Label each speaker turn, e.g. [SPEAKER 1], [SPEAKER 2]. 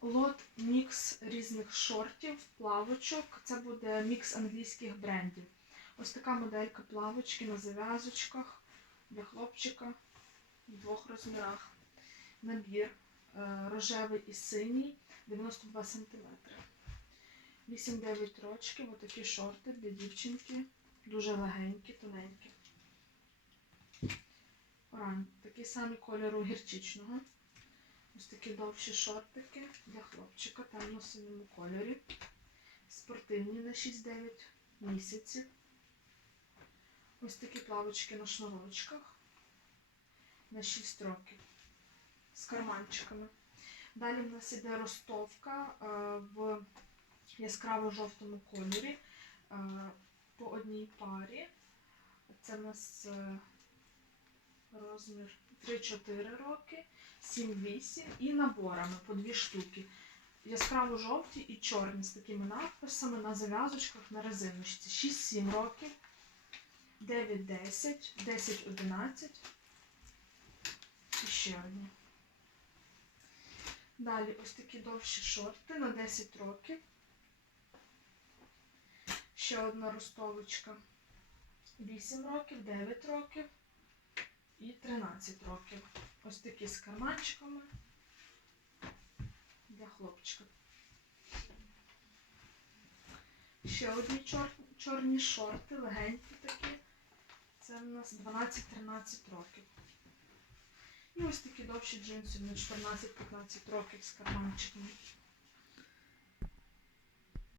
[SPEAKER 1] Лот мікс різних шортів, плавочок. Це буде мікс англійських брендів. Ось така моделька плавочки на зав'язочках для хлопчика в двох розмірах. Набір е, рожевий і синій 92 см. 8-9 рочків, отакі шорти для дівчинки. Дуже легенькі, тоненькі. Орань. Такий самий кольору гірчичного. Ось такі довші шортики для хлопчика темно-синьому кольорі. Спортивні на 6-9 місяців. Ось такі плавочки на шнурочках на 6 років з карманчиками. Далі в нас іде ростовка е, в яскраво-жовтому кольорі е, по одній парі. Це в нас е, розмір 3-4 роки, 7-8 і наборами по дві штуки. Яскраво жовті і чорні з такими надписами на зав'язочках на резиночці. 6-7 років, 9-10, 10-11 і ще одні. Далі ось такі довші шорти на 10 років. Ще одна ростовочка. 8 років, 9 років і 13 років. Ось такі з карманчиками для хлопчика. Ще одні чор... чорні шорти, легенькі такі. Це в нас 12-13 років. І ось такі довші джинси на 14-15 років з карманчиками.